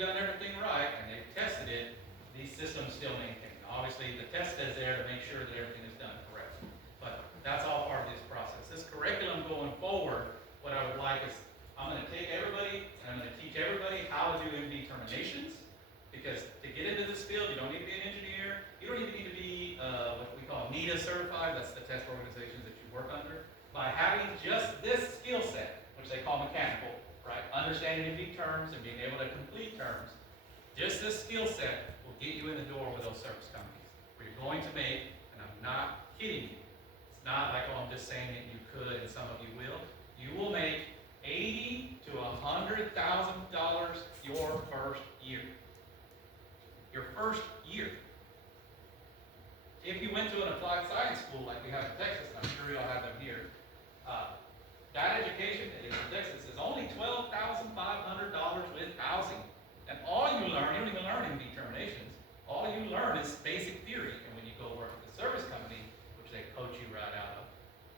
you've done everything right and they've tested it, these systems still maintain. Obviously, the test is there to make sure that everything is done correctly. But that's all part of this process. This curriculum going forward, what I would like is, I'm going to take everybody and I'm going to teach everybody how to do MD terminations. Because to get into this field, you don't need to be an engineer. You don't even need to be what we call NETA certified. That's the test organizations that you work under. By having just this skill set, which they call mechanical, right? Understanding MD terms and being able to complete terms, just this skill set will get you in the door with those service companies. Where you're going to make, and I'm not kidding you, it's not like, oh, I'm just saying that you could and some of you will. You will make $80,000 to $100,000 your first year. Your first year. If you went to an applied science school like we have in Texas, and I'm sure you'll have them here, that education in Texas is only $12,500 with housing. And all you learn, you don't even learn in determinations, all you learn is basic theory. And when you go work at the service company, which they coach you right out of,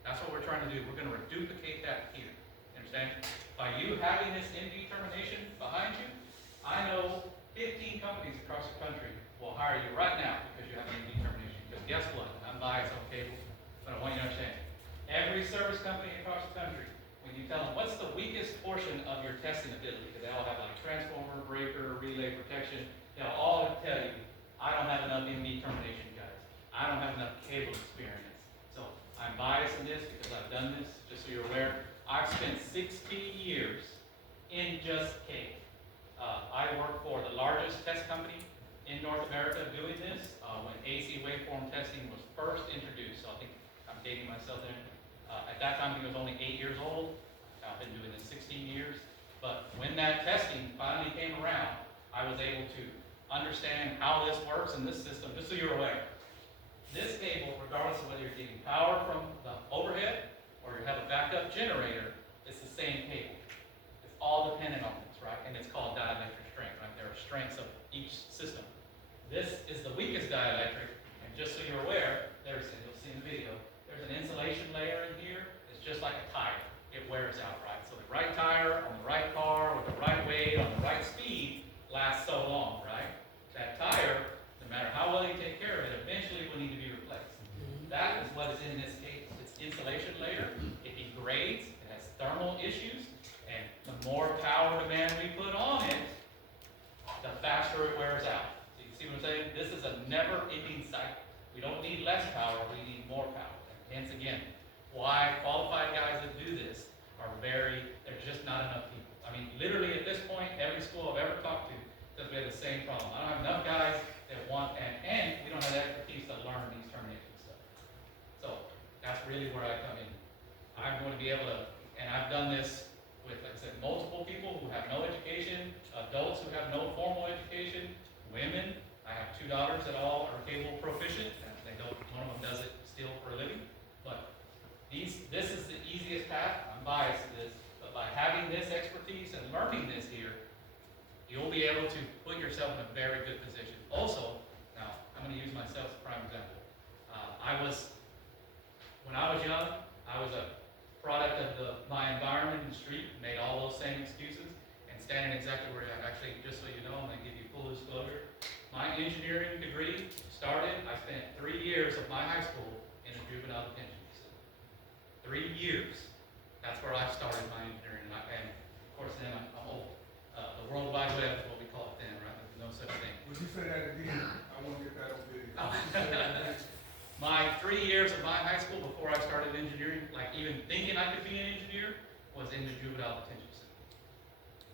that's what we're trying to do. We're going to duplicate that here. You understand? By you having this MD termination behind you, I know 15 companies across the country will hire you right now because you have an MD termination. Because guess what? I'm biased on cable, but I want you to understand. Every service company across the country, when you tell them what's the weakest portion of your testing ability, because they all have like transformer, breaker, relay protection, they'll all tell you, I don't have enough MD termination guys. I don't have enough cable experience. So I'm biased in this because I've done this, just so you're aware. I've spent 16 years in just cable. I work for the largest test company in North America doing this when AC waveform testing was first introduced. So I think I'm dating myself there. At that time, he was only 8 years old. I've been doing this 16 years. But when that testing finally came around, I was able to understand how this works in this system, just so you're aware. This cable, regardless of whether you're getting power from the overhead or you have a backup generator, it's the same cable. It's all dependent on this, right? And it's called dielectric strength, right? There are strengths of each system. This is the weakest dielectric, and just so you're aware, and you'll see in the video, there's an insulation layer in here. It's just like a tire. It wears out, right? So the right tire on the right car with the right weight on the right speed lasts so long, right? That tire, no matter how well you take care of it, eventually will need to be replaced. That is what is in this case. It's insulation layer. It degrades. It has thermal issues. And the more power demand we put on it, the faster it wears out. So you see what I'm saying? This is a never-ending cycle. We don't need less power. We need more power. And hence, again, why qualified guys that do this are there's just not enough people. I mean, literally at this point, every school I've ever talked to says we have the same problem. I don't have enough guys that want, and we don't have the expertise to learn these termination stuff. So that's really where I come in. I'm going to be able to, and I've done this with, like I said, multiple people who have no education, adults who have no formal education, women. I have 2 daughters that all are cable proficient. And they don't, one of them does it still for a living. But this is the easiest path. I'm biased to this. But by having this expertise and learning this here, you'll be able to put yourself in a very good position. Also, now, I'm going to use myself as a prime example. When I was young, I was a product of my environment in the street, made all those same excuses, and standing exactly where you're at. Actually, just so you know, I'm going to give you full disclosure. My engineering degree started, I spent 3 years of my high school in a juvenile detention facility. 3 years. That's where I started my engineering. And of course, then I'm old. The World Wide Web is what we call it then, right? There's no such thing. Would you say that again? I want to get that on video. My 3 years of my high school before I started engineering, like even thinking I could be an engineer, was in the juvenile detention center.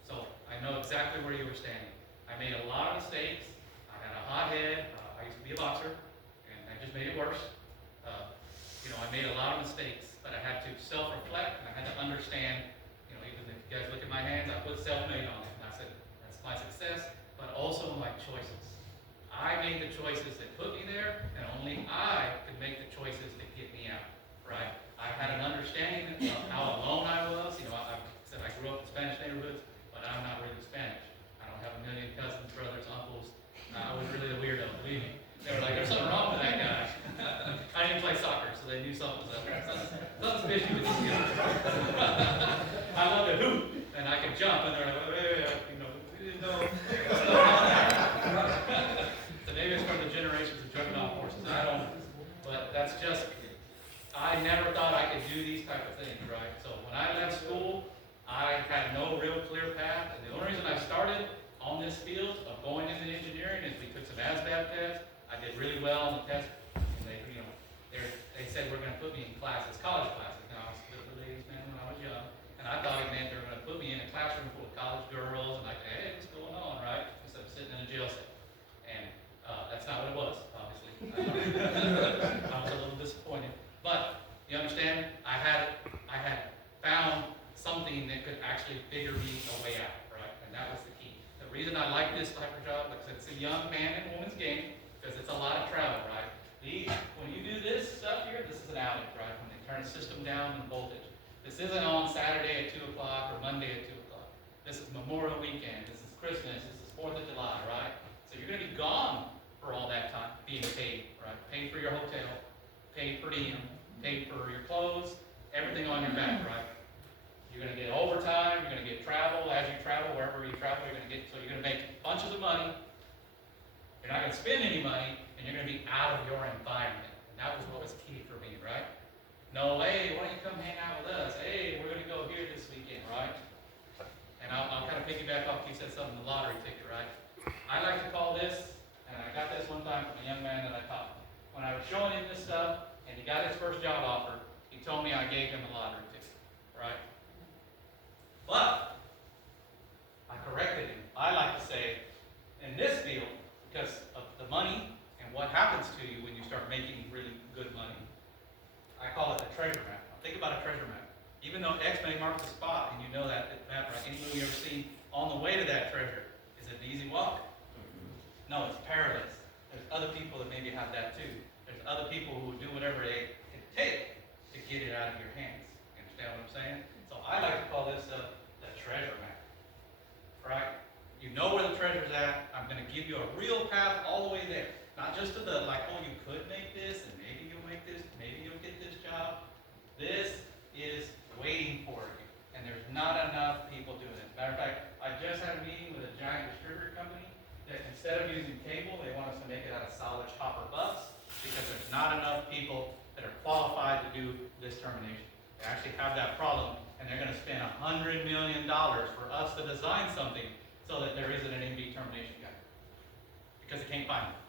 So I know exactly where you were standing. I made a lot of mistakes. I had a hot head. I used to be a boxer, and I just made it worse. I made a lot of mistakes, but I had to self-reflect, and I had to understand, even if you guys look at my hands, I put self-made on it, and I said, that's my success, but also my choices. I made the choices that put me there, and only I could make the choices that get me out, right? I had an understanding of how alone I was. I said I grew up in Spanish neighborhoods, but I'm not really Spanish. I don't have a million cousins, brothers, uncles. I was really the weirdo, believe me. They were like, there's something wrong with that guy. I didn't play soccer, so they knew something was up. Something's fishy with this guy. I love to hoop, and I can jump, and they're like, we didn't know. on this field of going into engineering is we took some ASVAB tests. I did really well on the test, and they said we're gonna put me in classes, college classes. Now, I was with the ladies, man, when I was young, and I thought it meant they were gonna put me in a classroom full of college girls, and like, hey, what's going on, right? Instead of sitting in a jail cell. And, that's not what it was, obviously. I was a little disappointed, but, you understand, I had found something that could actually figure me a way out, right? And that was the key. The reason I like this type of job, like I said, it's a young man and woman's game, because it's a lot of travel, right? When you do this stuff here, this is an outage, right? When they turn the system down and voltage. This isn't on Saturday at 2 o'clock or Monday at 2 o'clock. This is Memorial Weekend, this is Christmas, this is 4th of July, right? So you're gonna be gone for all that time, being paid, right? Paid for your hotel, paid per diem, paid for your clothes, everything on your back, right? You're gonna get overtime, you're gonna get travel, as you travel, wherever you travel, so you're gonna make bunches of money. You're not gonna spend any money, and you're gonna be out of your environment. And that was what was key for me, right? No, hey, why don't you come hang out with us? Hey, we're gonna go here this weekend, right? And I'll kind of piggyback off, you said something, the lottery ticket, right? I like to call this, and I got this one time from a young man that I taught. When I was showing him this stuff, and he got his first job offer, he told me I gave him a lottery ticket, right? But, I corrected him. I like to say, in this field, because of the money and what happens to you when you start making really good money, I call it a treasure map. Think about a treasure map. Even though X may mark the spot, and you know that map, right? Any movie you ever seen, on the way to that treasure, is it an easy walk? No, it's perilous. There's other people that maybe have that too. There's other people who will do whatever it can take to get it out of your hands. You understand what I'm saying? So I like to call this the treasure map, right? You know where the treasure's at. I'm going to give you a real path all the way there. Not just to the, like, oh, you could make this, and maybe you'll make this, maybe you'll get this job. This is waiting for you. And there's not enough people doing it. Matter of fact, I just had a meeting with a giant distributor company that instead of using cable, they want us to make it out of solid copper bus because there's not enough people that are qualified to do this termination. They actually have that problem, and they're going to spend $100 million for us to design something so that there isn't an MB termination guy, because they can't find it.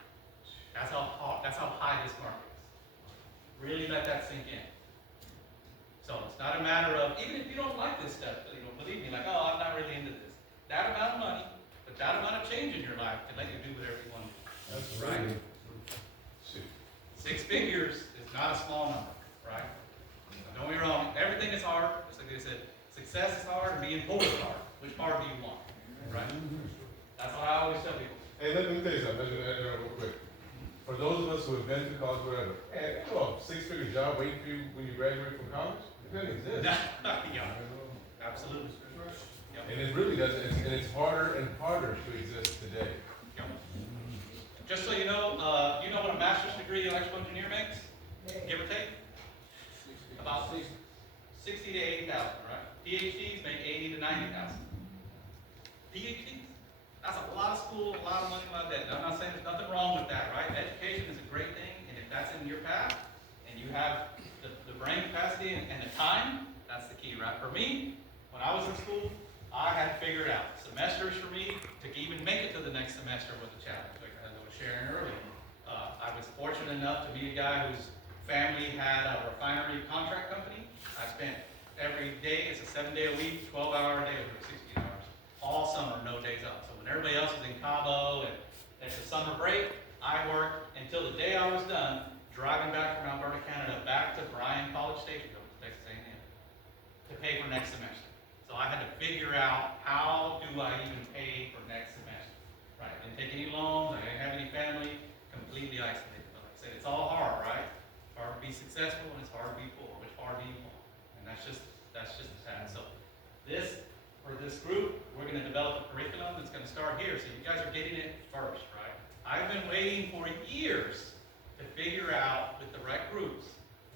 That's how high this market is. Really let that sink in. So it's not a matter of, even if you don't like this stuff, believe me, like, oh, I'm not really into this. That amount of money, but that amount of change in your life can let you do whatever you want to do. That's right. 6 figures is not a small number, right? Now, don't get me wrong, everything is hard. Just like they said, success is hard and being poor is hard. Which part do you want? Right? That's what I always tell people. Hey, let me tell you something. Let me real quick. For those of us who have been to college, whatever, hey, you know, a 6-figure job waiting for you when you graduate from college? It doesn't exist. Yeah, absolutely. Yep. And it really doesn't. And it's harder and harder to exist today. Yep. Just so you know what a master's degree electrical engineer makes? Give or take? About 60 to 80,000, right? PhDs make 80 to 90,000. PhDs? That's a lot of school, a lot of money, a lot of debt. I'm not saying there's nothing wrong with that, right? Education is a great thing, and if that's in your path, and you have the brain capacity and the time, that's the key, right? For me, when I was in school, I had to figure it out. Semesters for me, to even make it to the next semester was a challenge, like I was sharing earlier. I was fortunate enough to meet a guy whose family had a refinery contract company. I spent every day, it's a 7-day-a-week, 12-hour day, over 16 hours, all summer, no days off. So when everybody else was in Cabo and it's a summer break, I worked until the day I was done, driving back from Alberta, Canada, back to Bryan College Station, Texas A&M, to pay for next semester. So I had to figure out, how do I even pay for next semester, right? I didn't take any loans, I didn't have any family, completely isolated. But like I said, it's all hard, right? It's hard to be successful and it's hard to be poor, it's hard to be poor. And that's just the fact. So for this group, we're gonna develop a curriculum that's gonna start here. So you guys are getting it first, right? I've been waiting for years to figure out with the right groups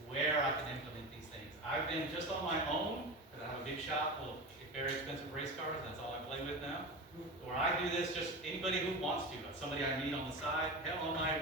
where I can implement these things. I've been just on my own, because I have a big shop full of very expensive race cars, that's all I play with now. Or I do this just anybody who wants to. Somebody I meet on the side, hell, on my